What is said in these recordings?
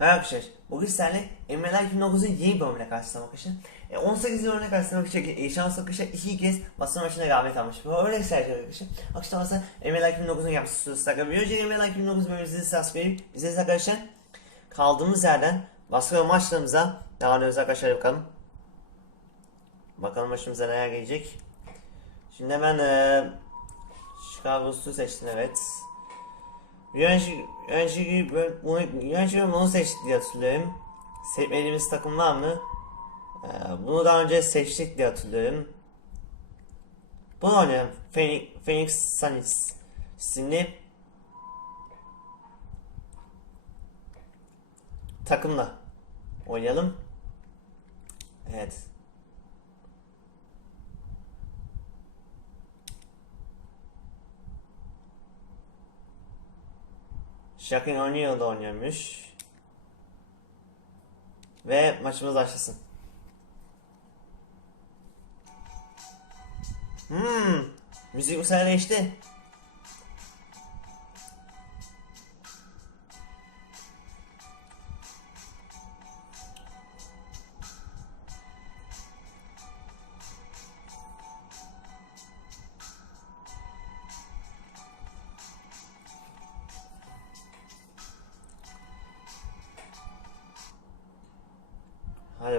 Merhaba arkadaşlar. Bugün sizlerle Emreler 2009'un yeni bölümüne karşılamak arkadaşlar. E, 18 bölümüne karşılamak için e, şans arkadaşlar iki kez basın maçına galibiyet almış. Bu örnek sayacağım arkadaşlar. Akşam aslında Emreler 2009'un yaptığı sırası Bir önce Emreler 2009 bölümümüzü size sas vereyim. İzleriz arkadaşlar. Kaldığımız yerden baskı maçlarımıza devam ediyoruz arkadaşlar bakalım. Bakalım başımıza neler gelecek. Şimdi hemen e, Chicago Bulls seçtim evet. Yönetici, bunu, bunu seçtik diye hatırlıyorum. Seçmediğimiz takım var mı? Ee, bunu daha önce seçtik diye hatırlıyorum. Bunu oynuyorum. Phoenix, Phoenix Suns isimli takımla oynayalım. Evet. Shaquille O'Neal da oynuyormuş. Ve maçımız başlasın. Hmm, müzik bu sefer değişti.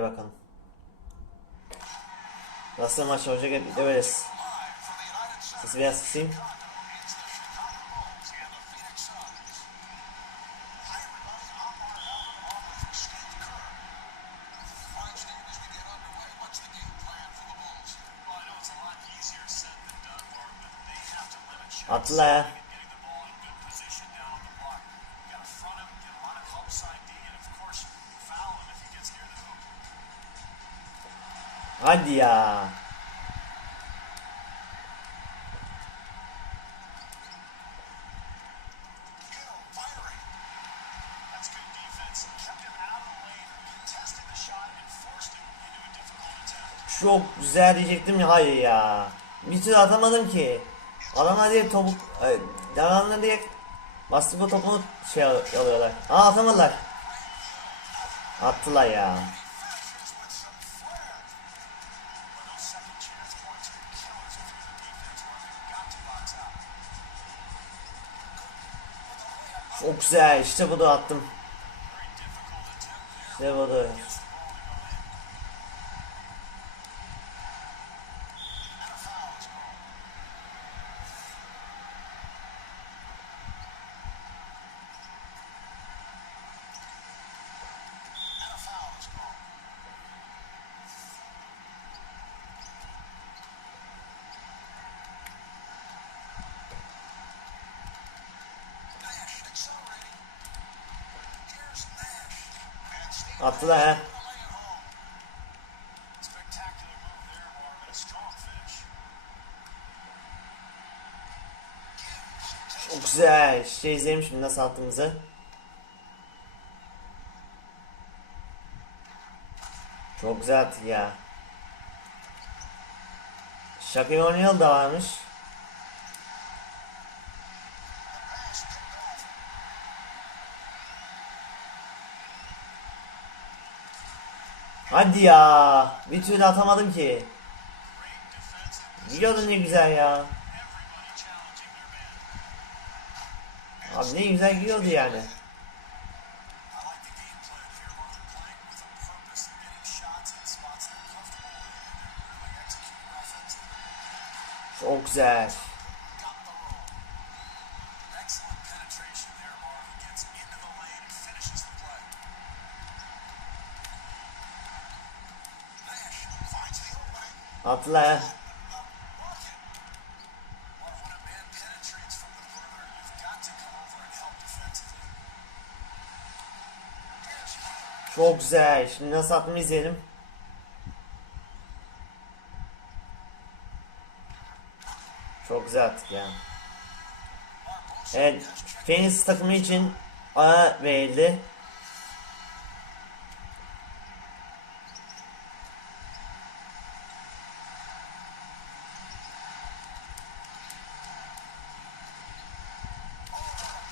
Hadi bakalım. Nasıl maç olacak göreceğiz. Sesi biraz kısayım. Atla Hadi ya. Çok güzel diyecektim ya hayır ya. Bir türlü atamadım ki. Adamlar diye topuk adamlar diye basketbol topunu şey al- alıyorlar. Aa atamadılar. Attılar ya. Çok güzel işte bu da attım. İşte bu da. Attılar ha. Çok güzel. Şey izleyelim şimdi nasıl attığımızı. Çok güzel attı ya. O'Neal da varmış. Hadi ya. Bir türlü atamadım ki. Gidiyordun ne güzel ya. Abi ne güzel gidiyordu yani. Çok güzel. Atla. Çok güzel. Şimdi nasıl attığımı izleyelim. Çok güzel attık ya. Evet. Phoenix takımı için A verildi.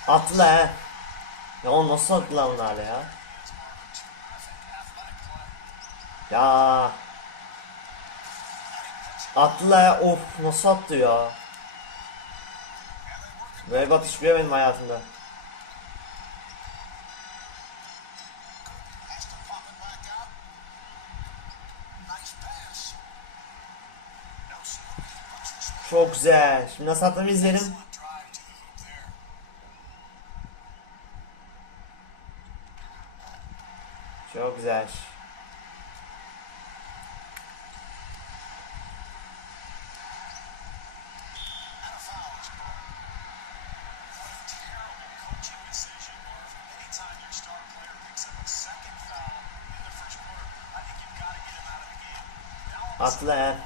Attılar he. Ya nasıl attılar onlar ya? Ya. Ya. Of nasıl attı ya? Böyle bir atış görmedim hayatımda. Çok güzel. Şimdi nasıl attığımı izleyelim. Çok güzel. Attılar he.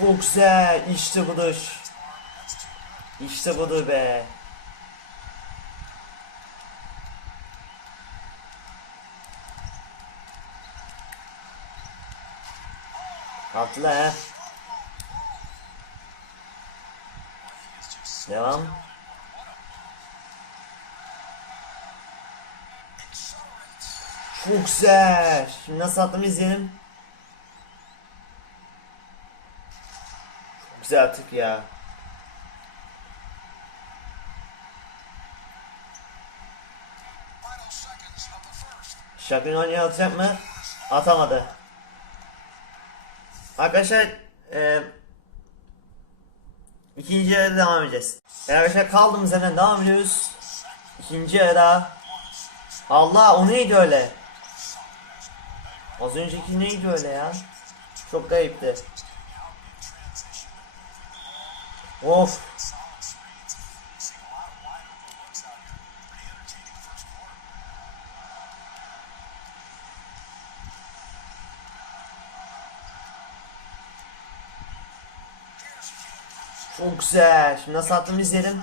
Çok güzel. İşte budur. İşte budur be. Attılar Devam. Çok güzel. Şimdi nasıl attığımı izleyelim. Çok güzel attık ya. Şakir oynuyor atacak mı? Atamadı. Arkadaşlar e, ikinci yarıda devam edeceğiz. Arkadaşlar kaldığımız yerden devam ediyoruz. İkinci yarıda. Allah o neydi öyle? Az önceki neydi öyle ya? Çok garipti. Of. Çok güzel. Şimdi nasıl attığımı izleyelim.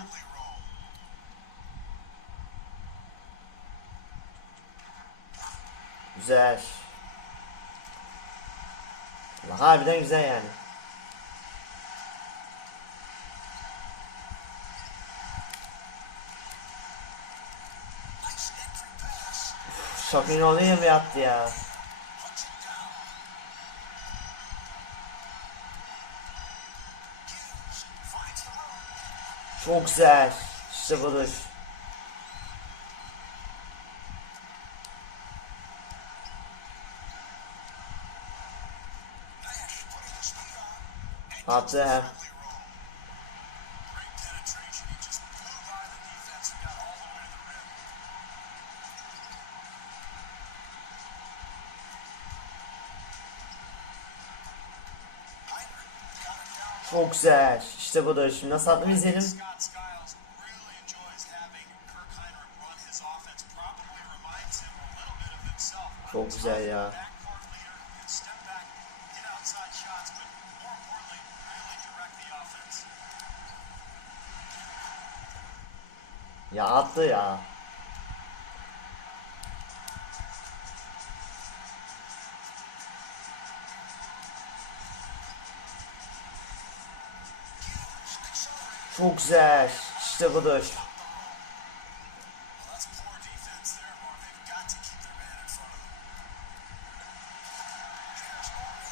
Güzel. Allah harbiden güzel yani. Oluyor mu yaptı ya? Çok güzel. İşte budur. Attı Çok güzel. İşte budur. Şimdi nasıl attığımı izleyelim. Scott Skiles really enjoys having Kirk front of them.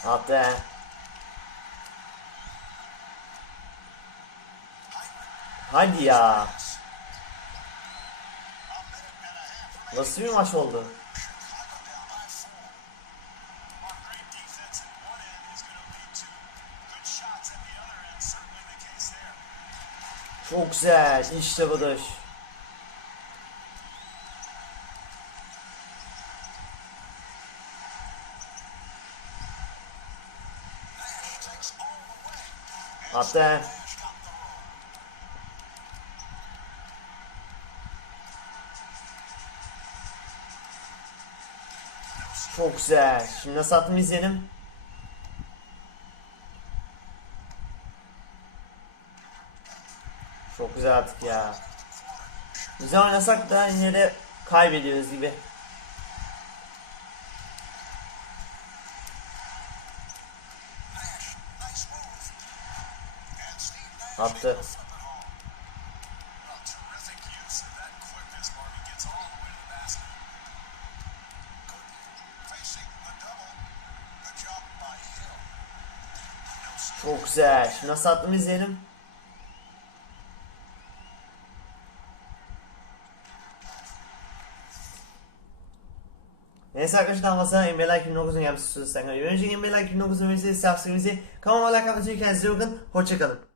Attı. he. Hadi ya. Nasıl bir maç oldu? Çok güzel. İşte budur. Attı. Çok güzel. Şimdi nasıl attım izleyelim. Çok güzel artık ya. Güzel oynasak da hani yine de kaybediyoruz gibi. Attı. Çok güzel. Şimdi nasıl attığımı izleyelim. Neyse arkadaşlar daha NBA 2009'un yapısı sözü sen. Önceki NBA 2009'un ürünü size kanalıma like atmayı kendinize bakın. Hoşçakalın.